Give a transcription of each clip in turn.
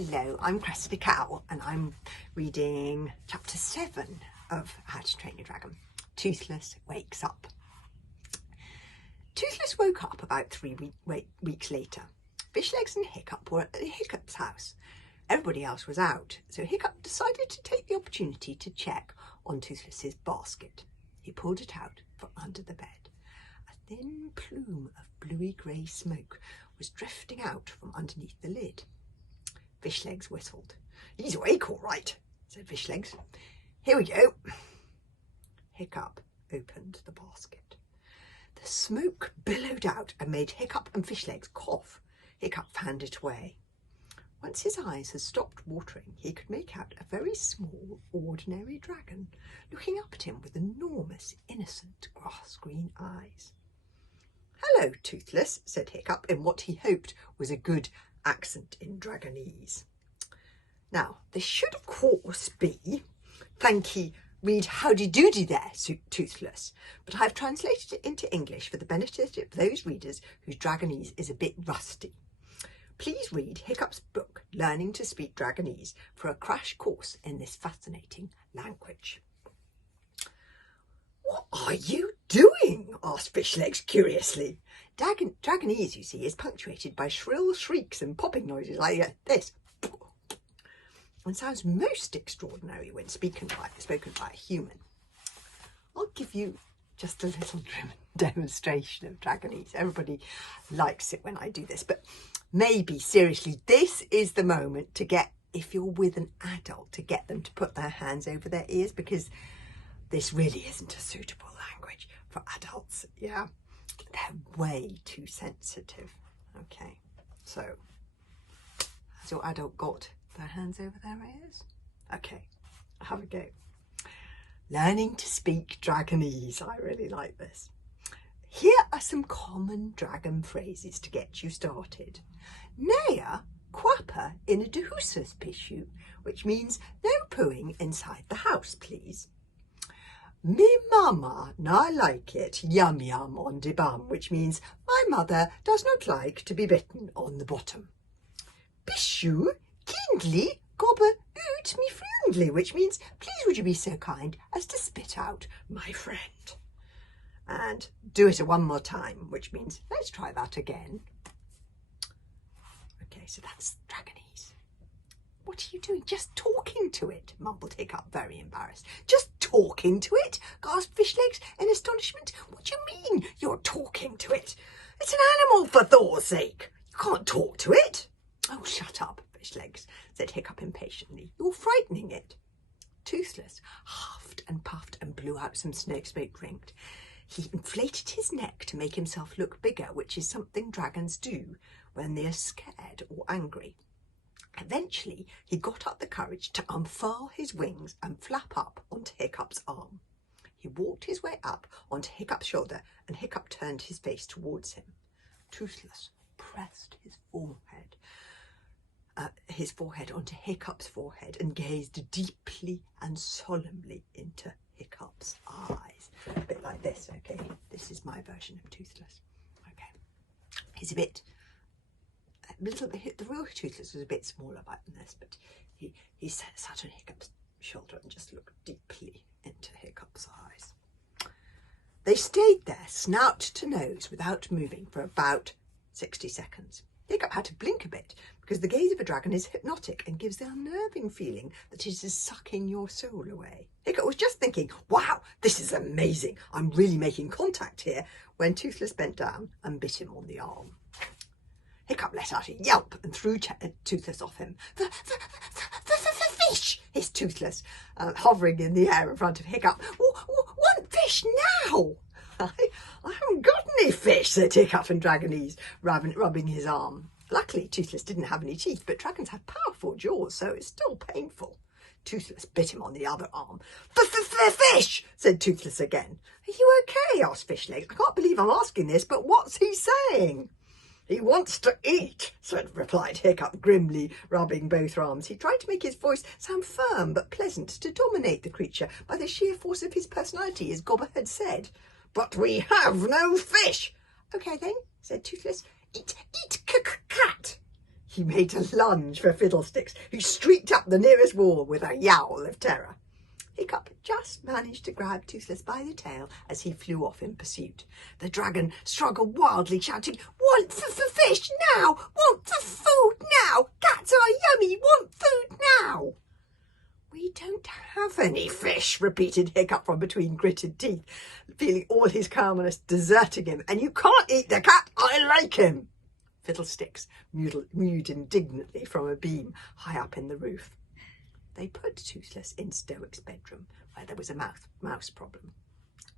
Hello, I'm Cressida and I'm reading chapter 7 of How to Train Your Dragon. Toothless wakes up. Toothless woke up about 3 weeks later. Fishlegs and Hiccup were at Hiccup's house. Everybody else was out, so Hiccup decided to take the opportunity to check on Toothless's basket. He pulled it out from under the bed. A thin plume of bluey-grey smoke was drifting out from underneath the lid. Fishlegs whistled. "He's awake all right," said Fishlegs. "Here we go." Hiccup opened the basket. The smoke billowed out and made Hiccup and Fishlegs cough. Hiccup fanned it away. Once his eyes had stopped watering, he could make out a very small, ordinary dragon looking up at him with enormous, innocent, grass-green eyes. "Hello, Toothless," said Hiccup in what he hoped was a good accent in Dragonese. Now, this should of course be "Thanky, read howdy doody there, Toothless," but I've translated it into English for the benefit of those readers whose Dragonese is a bit rusty. Please read Hiccup's book, Learning to Speak Dragonese, for a crash course in this fascinating language. "What are you doing?" asked Fishlegs curiously. Dragonese, you see, is punctuated by shrill shrieks and popping noises like this, and sounds most extraordinary when spoken by a human. I'll give you just a little demonstration of Dragonese. Everybody likes it when I do this, but maybe seriously, this is the moment to get, if you're with an adult, to get them to put their hands over their ears, because this really isn't a suitable language for adults. Yeah, they're way too sensitive. Okay, so has your adult got their hands over their ears? Okay, have a go. Learning to speak Dragonese. I really like this. Here are some common dragon phrases to get you started. Nea quappa in a dehusus pishu, which means no pooing inside the house, please. Me mama na like it yum yum on de bum, which means my mother does not like to be bitten on the bottom. Pishu kindly gobber oot me friendly, which means please would you be so kind as to spit out my friend. And do it one more time, which means let's try that again. Okay, so that's Dragonese. "What are you doing? Just talking to it," mumbled Hiccup, very embarrassed. "Just talking to it?" gasped Fishlegs in astonishment. "What do you mean you're talking to it? It's an animal, for Thor's sake. You can't talk to it." "Oh, shut up, Fishlegs," said Hiccup impatiently. "You're frightening it." Toothless huffed and puffed and blew out some smoke ringed. He inflated his neck to make himself look bigger, which is something dragons do when they are scared or angry. Eventually, he got up the courage to unfurl his wings and flap up onto Hiccup's arm. He walked his way up onto Hiccup's shoulder, and Hiccup turned his face towards him. Toothless pressed his forehead onto Hiccup's forehead and gazed deeply and solemnly into Hiccup's eyes. A bit like this, okay? This is my version of Toothless. Okay. He's the real Toothless was a bit smaller back than this, but he sat on Hiccup's shoulder and just looked deeply into Hiccup's eyes. They stayed there, snout to nose, without moving for about 60 seconds. Hiccup had to blink a bit because the gaze of a dragon is hypnotic and gives the unnerving feeling that it is sucking your soul away. Hiccup was just thinking, "Wow, this is amazing. I'm really making contact here," when Toothless bent down and bit him on the arm. Hiccup let out a yelp and threw Toothless off him. The fish!" hissed Toothless, hovering in the air in front of Hiccup. "Want fish now?" I haven't got any fish," said Hiccup in Dragonese, rubbing his arm. Luckily, Toothless didn't have any teeth, but dragons have powerful jaws, so it's still painful. Toothless bit him on the other arm. Fish!" said Toothless again. "Are you okay?" asked Fishlegs. "I can't believe I'm asking this, but what's he saying?" "He wants to eat," replied Hiccup, grimly rubbing both arms. He tried to make his voice sound firm but pleasant, to dominate the creature by the sheer force of his personality, as Gobber had said. "But we have no fish." "Okay then," said Toothless. Eat cat." He made a lunge for Fiddlesticks, who streaked up the nearest wall with a yowl of terror. Hiccup just managed to grab Toothless by the tail as he flew off in pursuit. The dragon struggled wildly, shouting, "Want for fish now! Want for food now! Cats are yummy! Want food now!" "We don't have any fish," repeated Hiccup from between gritted teeth, feeling all his calmness deserting him. "And you can't eat the cat! I like him!" Fiddlesticks mewed indignantly from a beam high up in the roof. They put Toothless in Stoic's bedroom, where there was a mouse problem.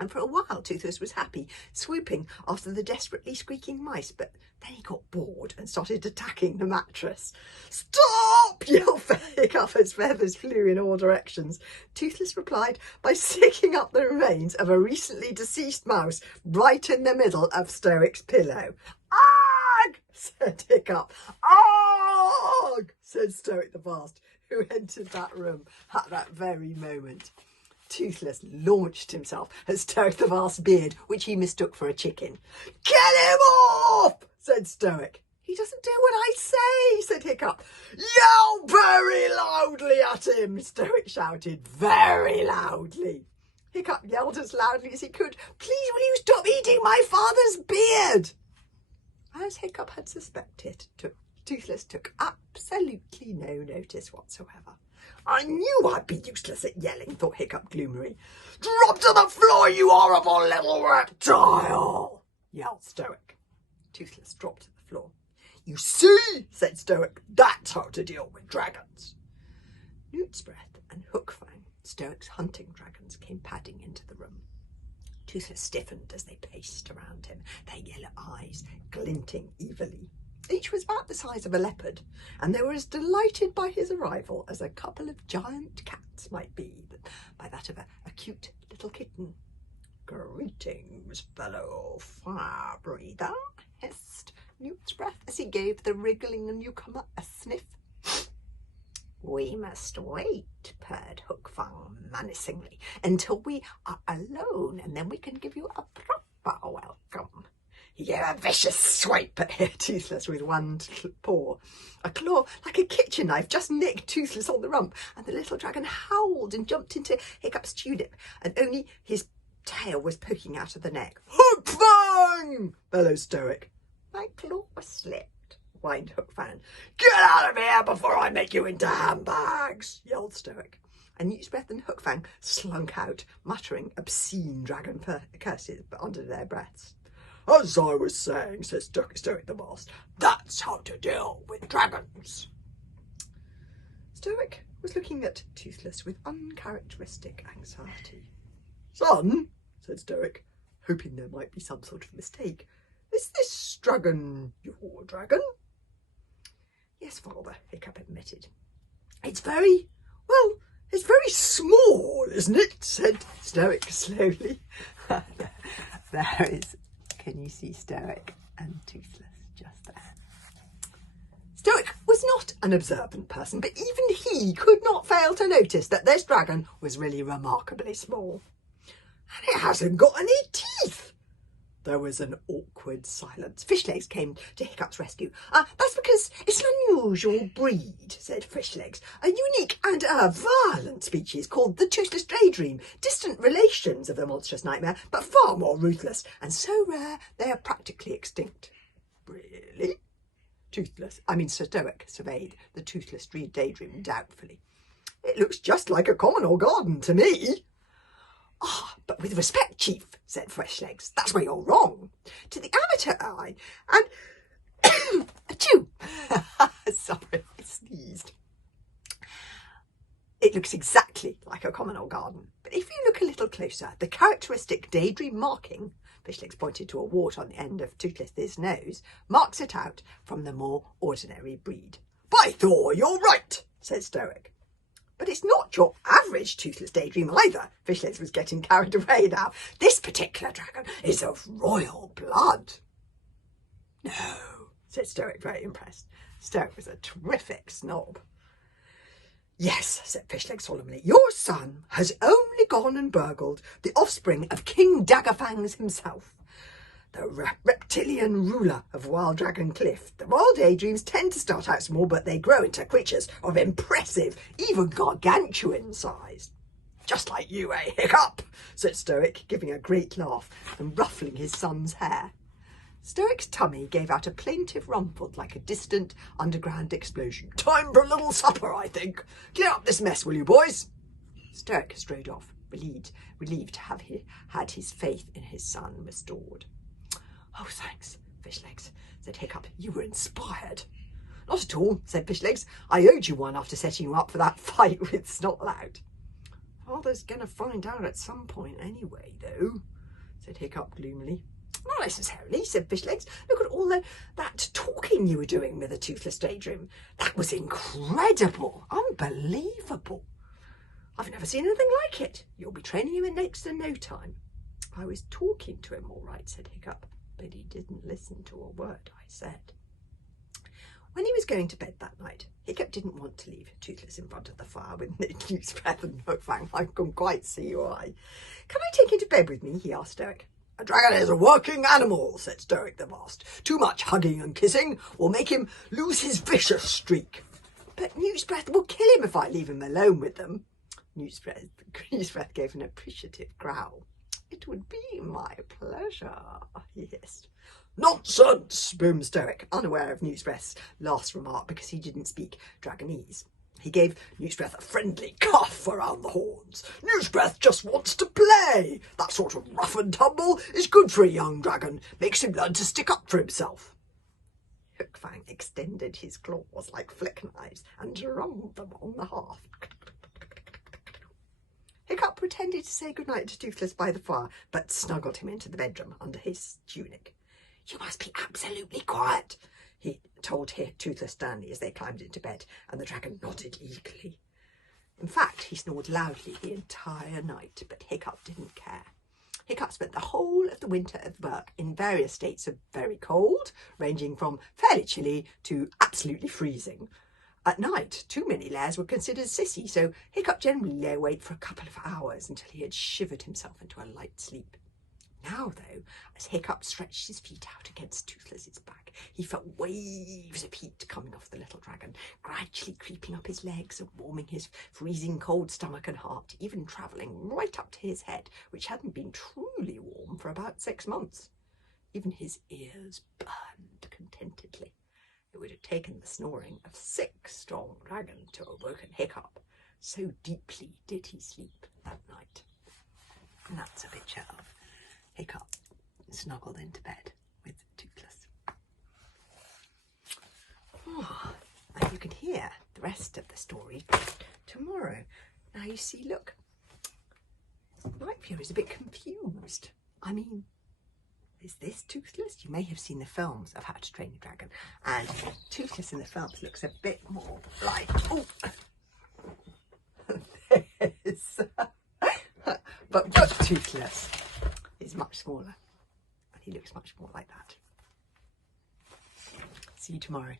And for a while Toothless was happy, swooping after the desperately squeaking mice, but then he got bored and started attacking the mattress. "Stop!" yelled Hiccup as feathers flew in all directions. Toothless replied by sticking up the remains of a recently deceased mouse right in the middle of Stoic's pillow. "Ugh!" said Hiccup. "Ugh!" said Stoic the Fast, who entered that room at that very moment. Toothless launched himself at Stoic the Vast's beard, which he mistook for a chicken. "Get him off!" said Stoic. "He doesn't do what I say," said Hiccup. "Yell very loudly at him!" Stoic shouted, very loudly. Hiccup yelled as loudly as he could, "Please, will you stop eating my father's beard?" As Hiccup had suspected, Toothless took absolutely no notice whatsoever. "I knew I'd be useless at yelling," thought Hiccup gloomily. "Drop to the floor, you horrible little reptile!" yelled Stoic. Toothless dropped to the floor. "You see," said Stoic, "that's how to deal with dragons." Newt's Breath and Hookfang, Stoic's hunting dragons, came padding into the room. Toothless stiffened as they paced around him, their yellow eyes glinting evilly. Each was about the size of a leopard, and they were as delighted by his arrival as a couple of giant cats might be by that of a cute little kitten. "Greetings, fellow fire breather," hissed Newt's Breath as he gave the wriggling newcomer a sniff. "We must wait," purred Hookfang menacingly, "until we are alone, and then we can give you a proper welcome." He gave a vicious swipe at Toothless with one paw. A claw, like a kitchen knife, just nicked Toothless on the rump, and the little dragon howled and jumped into Hiccup's tulip, and only his tail was poking out of the neck. "Hookfang!" bellowed Stoic. "My claw slipped," whined Hookfang. "Get out of here before I make you into handbags!" yelled Stoic. And Newt's Breath and Hookfang slunk out, muttering obscene dragon curses under their breaths. "As I was saying," said Stoic the Vast, "that's how to deal with dragons." Stoic was looking at Toothless with uncharacteristic anxiety. "Son," said Stoic, hoping there might be some sort of mistake, "is this dragon your dragon?" "Yes, father," Hiccup admitted. It's very small, isn't it?" said Stoic slowly. There is... Can you see Stoic and Toothless just there? Stoic was not an observant person, but even he could not fail to notice that this dragon was really remarkably small. "And it hasn't got any teeth." There was an awkward silence. Fishlegs came to Hiccup's rescue. "That's because it's an unusual breed," said Fishlegs. "A unique and violent species called the Toothless Daydream. Distant relations of the monstrous nightmare, but far more ruthless, and so rare they are practically extinct." "Really?" Stoic surveyed the Toothless Daydream doubtfully. "It looks just like a common or garden to me." "But with respect, Chief," said Freshlegs, "that's where you're wrong. To the amateur eye, and achoo! Sorry, I sneezed. It looks exactly like a common old garden. But if you look a little closer, the characteristic daydream marking," Fishlegs pointed to a wart on the end of Toothless's nose, "marks it out from the more ordinary breed." "By Thor, you're right," said Stoic. "But it's not your average Toothless Daydream either." Fishlegs was getting carried away now. "This particular dragon is of royal blood." "No," said Stoic, very impressed. Stoic was a terrific snob. "Yes," said Fishlegs solemnly, "your son has only gone and burgled the offspring of King Daggerfangs himself. the reptilian ruler of Wild Dragon Cliff. The royal daydreams tend to start out small, but they grow into creatures of impressive, even gargantuan size. Just like you, eh, Hiccup? Said Stoic, giving a great laugh and ruffling his son's hair. Stoic's tummy gave out a plaintive rumble like a distant underground explosion. Time for a little supper, I think. Clear up this mess, will you, boys? Stoic strode off, relieved to have had his faith in his son restored. Oh, thanks, Fishlegs, said Hiccup. You were inspired. Not at all, said Fishlegs. I owed you one after setting you up for that fight with Snotlout. Father's going to find out at some point anyway, though, said Hiccup gloomily. Not necessarily, said Fishlegs. Look at all that talking you were doing with the Toothless Daydream. That was incredible, unbelievable. I've never seen anything like it. You'll be training him in next to no time. I was talking to him all right, said Hiccup, but he didn't listen to a word I said. When he was going to bed that night, Hiccup didn't want to leave Toothless in front of the fire with Newsbreath and Notfang. I can quite see why. Can I take him to bed with me? He asked Stoic. A dragon is a working animal, said Stoic the Vast. Too much hugging and kissing will make him lose his vicious streak. But Newsbreath will kill him if I leave him alone with them. Newsbreath gave an appreciative growl. It would be my pleasure, he hissed. Nonsense, boomed Stoic, unaware of Newsbreath's last remark because he didn't speak Dragonese. He gave Newsbreath a friendly cuff around the horns. Newsbreath just wants to play. That sort of rough and tumble is good for a young dragon. Makes him learn to stick up for himself. Hookfang extended his claws like flick knives and drummed them on the hearth. Hiccup pretended to say goodnight to Toothless by the fire, but snuggled him into the bedroom under his tunic. You must be absolutely quiet, he told Toothless Stanley as they climbed into bed, and the dragon nodded eagerly. In fact, he snored loudly the entire night, but Hiccup didn't care. Hiccup spent the whole of the winter at work in various states of very cold, ranging from fairly chilly to absolutely freezing. At night, too many layers were considered sissy, so Hiccup generally lay awake for a couple of hours until he had shivered himself into a light sleep. Now, though, as Hiccup stretched his feet out against Toothless's back, he felt waves of heat coming off the little dragon, gradually creeping up his legs and warming his freezing cold stomach and heart, even travelling right up to his head, which hadn't been truly warm for about 6 months. Even his ears burned contentedly. It would have taken the snoring of 6 strong dragons to awaken Hiccup. So deeply did he sleep that night. And that's a picture of Hiccup snuggled into bed with Toothless. Oh, and you can hear the rest of the story tomorrow. Now you see, look, Night Viewer is a bit confused. I mean, is this Toothless? You may have seen the films of How to Train Your Dragon, and Toothless in the films looks a bit more like, oh, this. But Toothless is much smaller, and he looks much more like that. See you tomorrow.